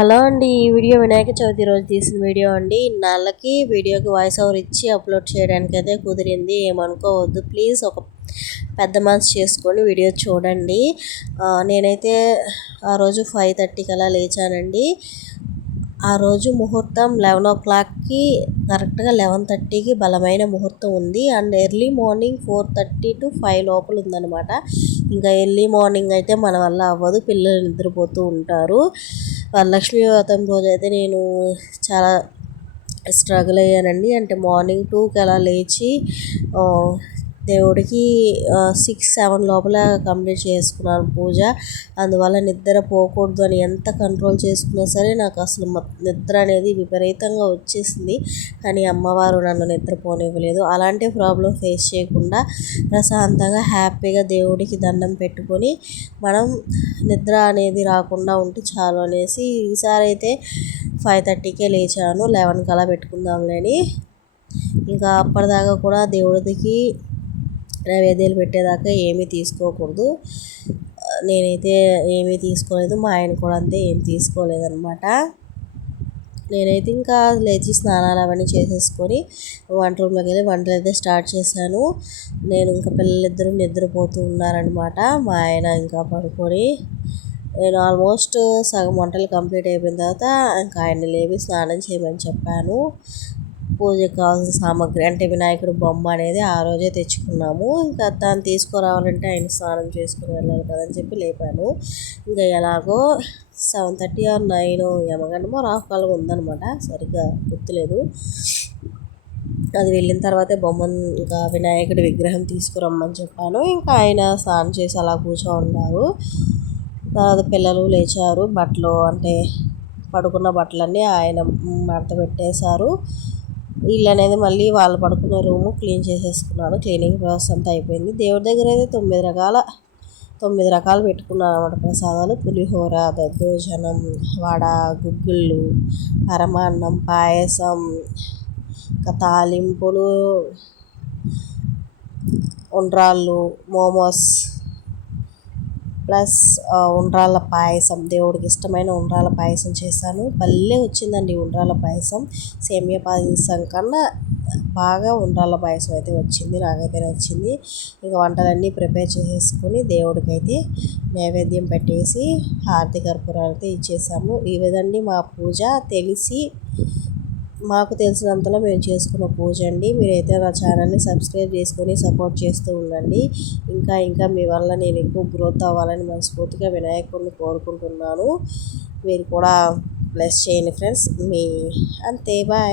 Hello అండి, ఈ video Vinayaka Chavithi రోజు తీసిన వీడియో అండి. ఇన్నాళ్ళకి వీడియోకి వాయిస్ ఓవర్ ఇచ్చి అప్లోడ్ చేయడానికి అయితే కుదిరింది. ఏమనుకోవద్దు ప్లీజ్. ఒక పెద్ద మనసు చేసుకొని వీడియో చూడండి. నేనైతే ఆ రోజు 5:30కి అలా లేచానండి. ఆ రోజు ముహూర్తం 11 కరెక్ట్గా 11:30కి బలమైన ముహూర్తం ఉంది. అండ్ ఎర్లీ మార్నింగ్ 4:30 to 5 లోపల ఉందన్నమాట. ఇంకా ఎర్లీ మార్నింగ్ అయితే మన వల్ల అవ్వదు, పిల్లలు నిద్రపోతూ ఉంటారు. వరలక్ష్మి వ్రతం రోజు అయితే నేను చాలా స్ట్రగుల్ అయ్యానండి. అంటే మార్నింగ్ 2కి అలా లేచి దేవుడికి 6-7 లోపల కంప్లీట్ చేసుకున్నాను పూజ. అందువల్ల నిద్ర పోకూడదు అని ఎంత కంట్రోల్ చేసుకున్నా సరే నాకు అసలు నిద్ర అనేది విపరీతంగా వచ్చేసింది. కానీ అమ్మవారు నన్ను నిద్ర పోనివ్వలేదు. అలాంటి ప్రాబ్లం ఫేస్ చేయకుండా ప్రశాంతంగా హ్యాపీగా దేవుడికి దండం పెట్టుకొని మనం నిద్ర అనేది రాకుండా ఉంటే చాలు అనేసి ఈసారి అయితే 5:30కే లేచాను. 11కి అలా పెట్టుకుందాంలేని. ఇంకా అప్పటిదాకా కూడా దేవుడికి నైవేద్యాలు పెట్టేదాకా ఏమీ తీసుకోకూడదు. నేనైతే ఏమీ తీసుకోలేదు, మా ఆయన కూడా అంతే ఏం తీసుకోలేదన్నమాట. నేనైతే ఇంకా లేచి స్నానాలు అవన్నీ చేసేసుకొని వంట రూమ్లోకి వెళ్ళి వంటలు అయితే స్టార్ట్ చేశాను. నేను ఇంకా పిల్లలిద్దరూ నిద్రపోతూ ఉన్నారనమాట. మా ఆయన ఇంకా పడుకొని, నేను ఆల్మోస్ట్ సగం వంటలు కంప్లీట్ అయిపోయిన తర్వాత ఇంకా ఆయన్ని లేవి స్నానం చేయమని చెప్పాను. పూజకు కావాల్సిన సామాగ్రి అంటే వినాయకుడు బొమ్మ అనేది ఆ రోజే తెచ్చుకున్నాము. ఇంకా దాన్ని తీసుకురావాలంటే ఆయన స్నానం చేసుకుని వెళ్ళాలి కదని చెప్పి లేపాను. ఇంకా ఎలాగో 7:30 or 9 యమగండమో రాహుకాలం ఉందనమాట, సరిగ్గా గుర్తులేదు. అది వెళ్ళిన తర్వాతే బొమ్మను ఇంకా వినాయకుడి విగ్రహం తీసుకురమ్మని చెప్పాను. ఇంకా ఆయన స్నానం చేసి అలా కూర్చోన్నారు. తర్వాత పిల్లలు లేచారు. బట్టలు అంటే పడుకున్న బట్టలన్నీ ఆయన మడత పెట్టేశారు. ఇల్లు అనేది మళ్ళీ వాళ్ళు పడుకునే రూము క్లీన్ చేసేసుకున్నాను. క్లీనింగ్ ప్రాసెస్ అంతా అయిపోయింది. దేవుడి దగ్గర అయితే 9 రకాలు పెట్టుకున్నాను అన్నమాట ప్రసాదాలు. పులిహోర, దద్దోజనం, వడ, గుగ్గుళ్ళు, పరమాన్నం, పాయసం, తాలింపులు, ఉండ్రాళ్ళు, మోమోస్ ప్లస్ ఉండ్రాళ్ళ పాయసం. దేవుడికి ఇష్టమైన ఉండ్రాళ్ళ పాయసం చేశాను. భలే వచ్చిందండి ఉండ్రాళ్ళ పాయసం. సేమియా పాయసం కన్నా బాగా ఉండ్రాళ్ళ పాయసం అయితే వచ్చింది, నాకైతే నచ్చింది. ఇక వంటలన్నీ ప్రిపేర్ చేసేసుకొని దేవుడికైతే నైవేద్యం పెట్టేసి హారతి కర్పూరాలు అయితే ఇచ్చేసాము. ఈ విధంగా మా పూజ మాకు తెలిసినంతలో మేము చేసుకున్న పూజ అండి. మీరైతే నా ఛానల్ని సబ్స్క్రైబ్ చేసుకొని సపోర్ట్ చేస్తూ ఉండండి. ఇంకా మీ వల్ల నేను ఎక్కువ గ్రోత్ అవ్వాలని మనస్ఫూర్తిగా వినాయకుడిని కోరుకుంటున్నాను. మీరు కూడా బ్లెస్ చేయండి ఫ్రెండ్స్. అంతే, బాయ్.